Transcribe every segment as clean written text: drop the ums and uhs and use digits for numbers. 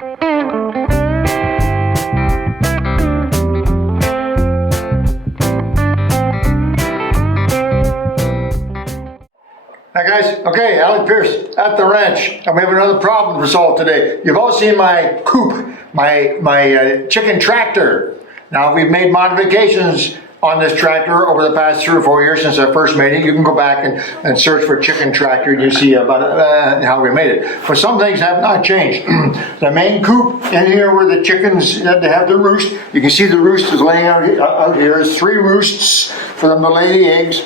Hi guys, okay, Alec Peirce at the ranch, and we have another problem to solve today. You've all seen my coop, my chicken tractor. Now we've made modifications on this tractor over the past 3 or 4 years since I first made it. You can go back and search for chicken tractor and you see about how we made it. But some things have not changed. The main coop in here where the chickens had to have the roost, you can see the roost is laying out here. There's 3 roosts for them to lay the eggs.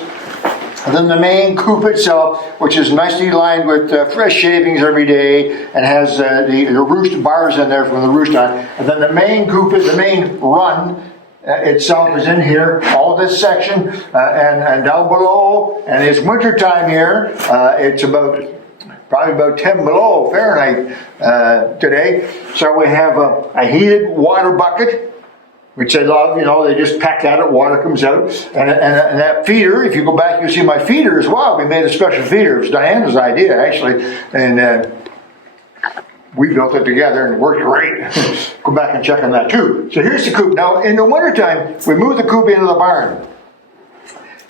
And then the main coop itself, which is nicely lined with fresh shavings every day and has the roost bars in there from the roost on. And then the main coop is the main run itself is in here, all this section, and down below. And it's winter time here. It's probably about 10 below Fahrenheit today. So we have a heated water bucket, which they love, they just peck at it, water comes out. And that feeder, if you go back, you'll see my feeder as well. We made a special feeder. It was Diana's idea, actually. And we built it together and it worked great. Go back and check on that too. So here's the coop. Now, in the wintertime, we moved the coop into the barn.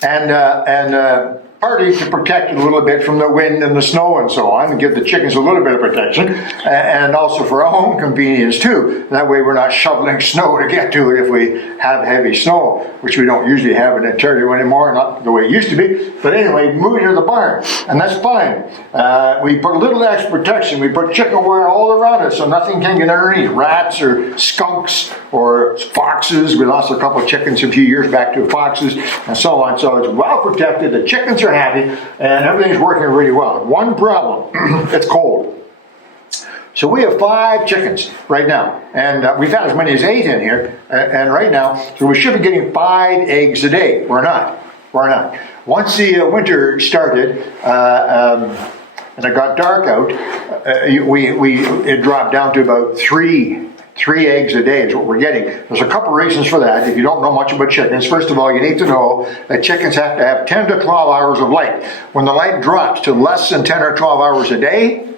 And partly to protect it a little bit from the wind and the snow and so on, and give the chickens a little bit of protection, and also for our own convenience too. That way we're not shoveling snow to get to it if we have heavy snow, which we don't usually have in Ontario anymore, not the way it used to be. But anyway, move it to the barn, and that's fine. We put a little extra protection. We put chicken wire all around it so nothing can get underneath, rats or skunks or foxes. We lost a couple of chickens a few years back to foxes and so on. So it's well protected. The chickens are happy, and everything's working really well. One problem, it's cold. So we have 5 chickens right now, and we've had as many as 8 in here, and right now, so we should be getting 5 eggs a day. We're not. Once the winter started, and it got dark out, it dropped down to about 3 eggs a day is what we're getting. There's a couple reasons for that. If you don't know much about chickens, first of all, you need to know that chickens have to have 10 to 12 hours of light. When the light drops to less than 10 or 12 hours a day,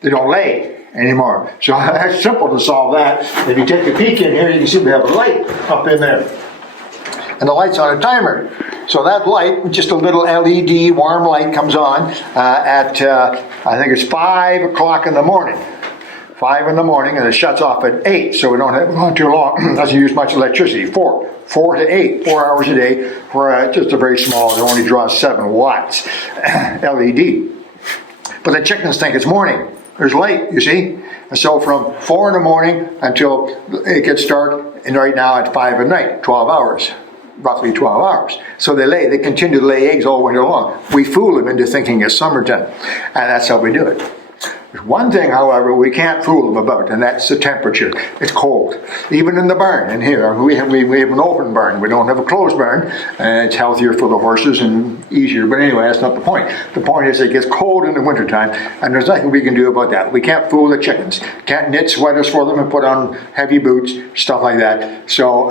they don't lay anymore. So that's simple to solve that. If you take a peek in here, you can see we have a light up in there. And the light's on a timer. So that light, just a little LED warm light, comes on at, I think it's 5 o'clock in the morning. 5 in the morning, and it shuts off at 8, so we don't have not too long. Doesn't use much electricity. 4 to 8, 4 hours a day for just a very small. It only draws 7 watts LED. But the chickens think it's morning. There's light, you see. And so from 4 in the morning until it gets dark, and right now at 5 at night, 12 hours. Roughly 12 hours. So they continue to lay eggs all winter long. We fool them into thinking it's summertime, and that's how we do it. There's one thing, however, we can't fool them about, and that's the temperature. It's cold. Even in the barn in here, we have an open barn. We don't have a closed barn, and it's healthier for the horses and easier. But anyway, that's not the point. The point is it gets cold in the wintertime, and there's nothing we can do about that. We can't fool the chickens. Can't knit sweaters for them and put on heavy boots, stuff like that. So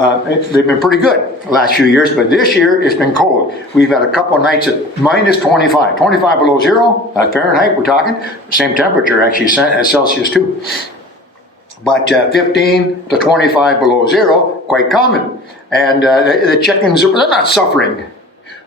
they've been pretty good the last few years, but this year it's been cold. We've had a couple of nights at minus 25 below zero, Fahrenheit we're talking, same temperature actually, Celsius too. But 15 to 25 below zero, quite common. And the chickens, they're not suffering.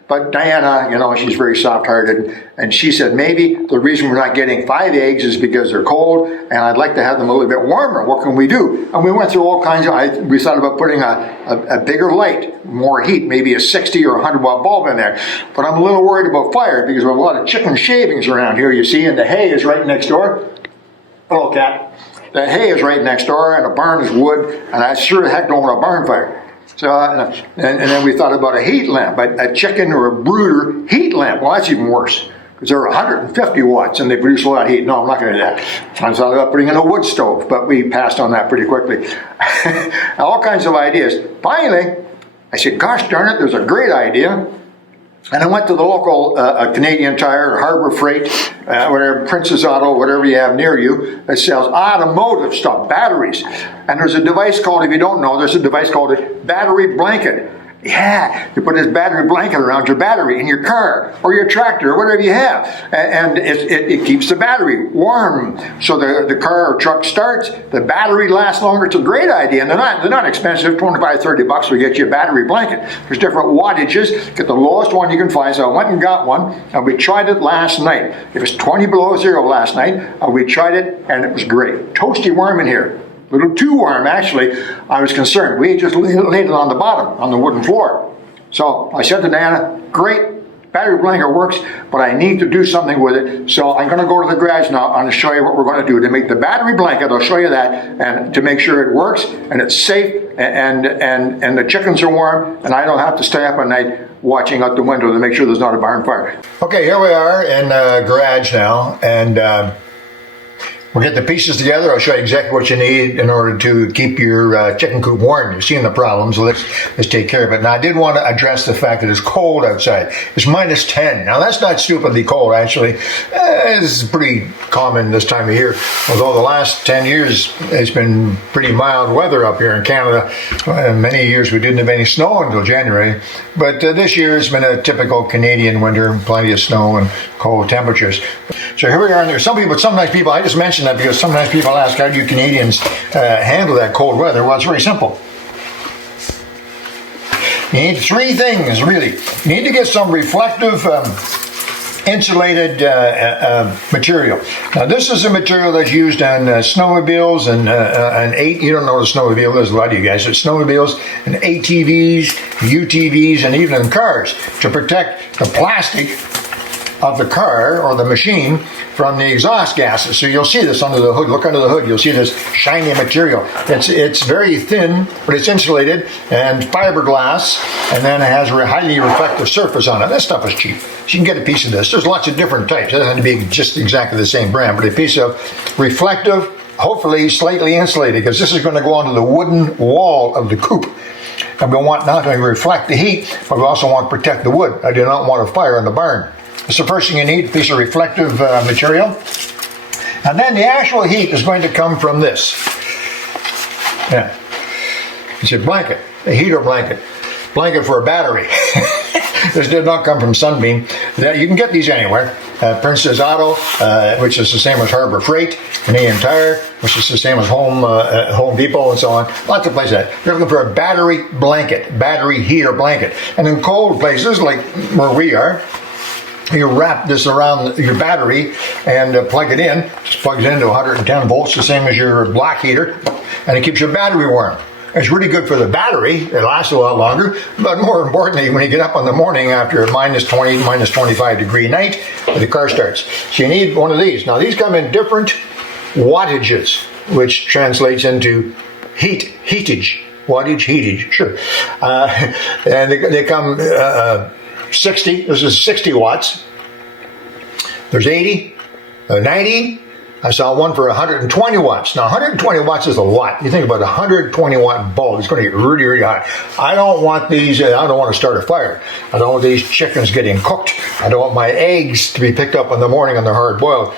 But Diana, she's very soft-hearted, and she said maybe the reason we're not getting 5 eggs is because they're cold, and I'd like to have them a little bit warmer. What can we do? And we went through all kinds of, we thought about putting a bigger light, more heat, maybe a 60 or 100 watt bulb in there. But I'm a little worried about fire because we have a lot of chicken shavings around here, you see, and the hay is right next door. Hello, cat. The hay is right next door, and the barn is wood, and I sure the heck don't want a barn fire. So, and then we thought about a heat lamp, a chicken or a brooder heat lamp. Well, that's even worse, because they're 150 watts and they produce a lot of heat. No, I'm not going to do that. I thought about putting in a wood stove, but we passed on that pretty quickly. All kinds of ideas. Finally, I said, gosh darn it, there's a great idea. And I went to the local Canadian Tire or Harbor Freight, whatever, Princess Auto, whatever you have near you, that sells automotive stuff, batteries. And there's a device called, if you don't know, there's a device called a battery blanket. Yeah, you put this battery blanket around your battery in your car or your tractor or whatever you have, and it keeps the battery warm. So the car or truck starts, the battery lasts longer. It's a great idea, and they're not expensive. 25, 30 bucks will get you a battery blanket. There's different wattages. Get the lowest one you can find. So I went and got one, and we tried it last night. It was 20 below zero last night, and we tried it, and it was great. Toasty warm in here. A little too warm, actually. I was concerned. We just laid it on the bottom, on the wooden floor. So I said to Diana, great, battery blanket works, but I need to do something with it. So I'm going to go to the garage now and show you what we're going to do to make the battery blanket. I'll show you that, and to make sure it works and it's safe and the chickens are warm, and I don't have to stay up at night watching out the window to make sure there's not a barn fire. Okay, here we are in the garage now, and we'll get the pieces together. I'll show you exactly what you need in order to keep your chicken coop warm. You've seen the problem, so let's take care of it. Now, I did want to address the fact that it's cold outside. It's minus 10. Now, that's not stupidly cold, actually. This is pretty common this time of year, although the last 10 years it's been pretty mild weather up here in Canada. Many years we didn't have any snow until January, but this year it's been a typical Canadian winter, plenty of snow and cold temperatures. So here we are, and there's sometimes people, I just mentioned that because sometimes people ask, how do you Canadians handle that cold weather? Well, it's very simple. You need three things, really. You need to get some reflective insulated material. Now, this is a material that's used on snowmobiles and you don't know what a snowmobile is, a lot of you guys, but snowmobiles and ATVs, UTVs, and even in cars to protect the plastic of the car or the machine from the exhaust gases. So you'll see this under the hood. Look under the hood. You'll see this shiny material. It's very thin, but it's insulated and fiberglass, and then it has a highly reflective surface on it. This stuff is cheap. So you can get a piece of this. There's lots of different types. It doesn't have to be just exactly the same brand, but a piece of reflective, hopefully slightly insulated, because this is going to go onto the wooden wall of the coop. And we want not only to reflect the heat, but we also want to protect the wood. I do not want a fire in the barn. It's the first thing you need, a piece of reflective material. And then the actual heat is going to come from this. Yeah. It's a blanket, a heater blanket. Blanket for a battery. This did not come from Sunbeam. You can get these anywhere. Peirce's Auto, which is the same as Harbor Freight, Canadian Tire, which is the same as Home Depot, and so on. Lots of places. You're looking for a battery blanket, battery heater blanket. And in cold places like where we are, you wrap this around your battery and plug it in. Just plugs it into 110 volts, the same as your block heater, and it keeps your battery warm. It's really good for the battery. It lasts a lot longer, but more importantly, when you get up in the morning after a minus 20, minus 25 degree night, the car starts. So you need one of these. Now, these come in different wattages, which translates into heatage. Wattage, heatage, sure. And they come 60, this is 60 watts. There's 80, 90. I saw one for 120 watts. Now, 120 watts is a lot. You think about a 120 watt bulb, it's going to get really, really hot. I don't want these, I don't want to start a fire. I don't want these chickens getting cooked. I don't want my eggs to be picked up in the morning and they're hard boiled.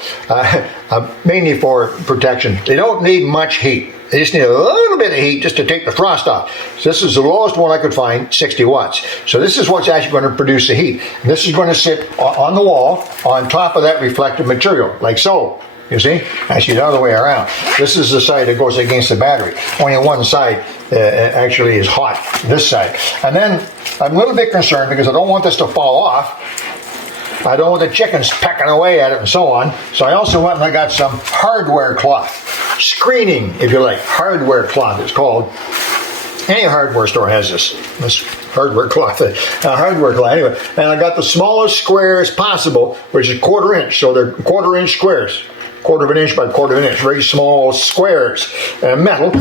Mainly for protection. They don't need much heat. They just need a little bit of heat just to take the frost off. So this is the lowest one I could find, 60 watts. So this is what's actually going to produce the heat. And this is going to sit on the wall on top of that reflective material, like so. You see? Actually, the other way around. This is the side that goes against the battery. Only one side actually is hot, this side. And then I'm a little bit concerned because I don't want this to fall off. I don't want the chickens pecking away at it and so on. So I also went and I got some hardware cloth. Screening, if you like. Hardware cloth, it's called. Any hardware store has this hardware cloth. Hardware cloth, anyway. And I got the smallest squares possible, which is 1/4 inch. So they're 1/4 inch squares. 1/4 of an inch by 1/4 of an inch. Very small squares. Metal.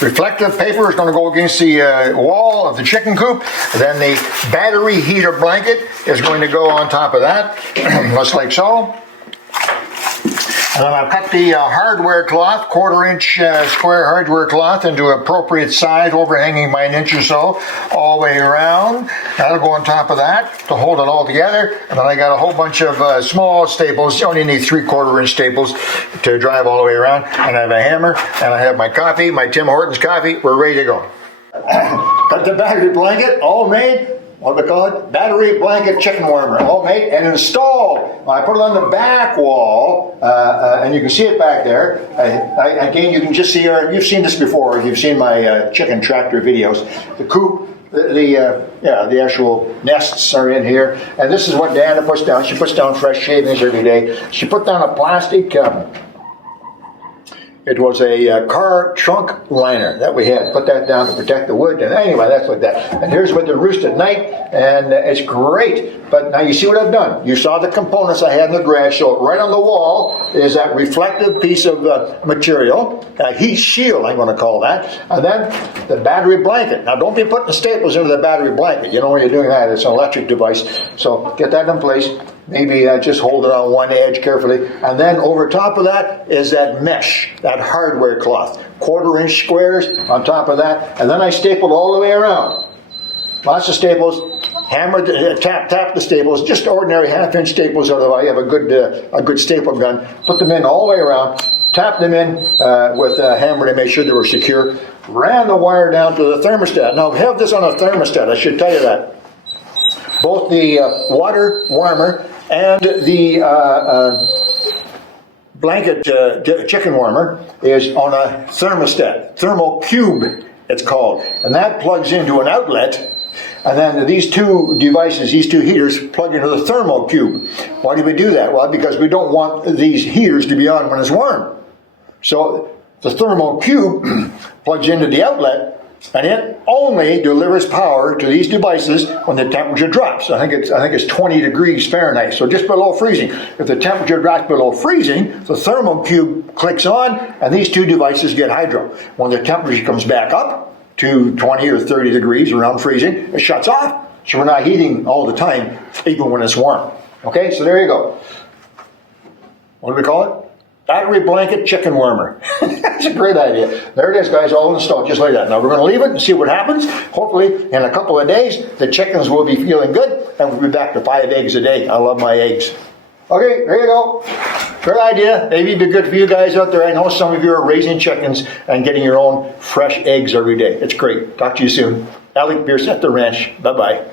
Reflective paper is going to go against the wall of the chicken coop. Then the battery heater blanket is going to go on top of that, just like so. And then I've cut the hardware cloth, 1/4 inch square hardware cloth into appropriate size, overhanging by 1 inch or so, all the way around. That'll go on top of that to hold it all together. And then I got a whole bunch of small staples. You only need 3/4 inch staples to drive all the way around. And I have a hammer, and I have my coffee, my Tim Hortons coffee. We're ready to go. Got the battery blanket, all made. What do we call it? Battery blanket chicken warmer, all made and installed. I put it on the back wall, and you can see it back there. Again, you can just see, you've seen this before. You've seen my chicken tractor videos. The coop, the actual nests are in here. And this is what Diana puts down. She puts down fresh shavings every day. She put down a plastic. It was a car trunk liner that we had. Put that down to protect the wood. And anyway, that's like that. And here's where they roost at night. And it's great. But now you see what I've done. You saw the components I had in the garage. So right on the wall is that reflective piece of material. Heat shield, I'm going to call that. And then the battery blanket. Now don't be putting the staples into the battery blanket. You know when you're doing that. It's an electric device. So get that in place. Maybe just hold it on one edge carefully. And then over top of that is that mesh, that hardware cloth. 1/4-inch squares on top of that. And then I stapled all the way around. Lots of staples. Hammered, tap the staples. Just ordinary 1/2-inch staples. Otherwise, you have a good staple gun. Put them in all the way around. Tap them in with a hammer to make sure they were secure. Ran the wire down to the thermostat. Now, have this on a thermostat. I should tell you that. Both the water warmer and the blanket chicken warmer is on a thermostat, thermal cube it's called. And that plugs into an outlet. And then these two devices, these two heaters, plug into the thermal cube. Why do we do that? Well, because we don't want these heaters to be on when it's warm. So the thermal cube plugs into the outlet, and it only delivers power to these devices when the temperature drops. I think it's 20 degrees Fahrenheit, so just below freezing. If the temperature drops below freezing, the thermal cube clicks on, and these two devices get hydro. When the temperature comes back up to 20 or 30 degrees around freezing, it shuts off. So we're not heating all the time, even when it's warm. Okay, so there you go. What do we call it? Battery blanket chicken warmer. That's a great idea. There it is, guys, all installed just like that. Now we're going to leave it and see what happens. Hopefully, in a couple of days, the chickens will be feeling good, and we'll be back to 5 eggs a day. I love my eggs. Okay, there you go. Good idea. Maybe it'd be good for you guys out there. I know some of you are raising chickens and getting your own fresh eggs every day. It's great. Talk to you soon. Alec, Peirce at the ranch. Bye-bye.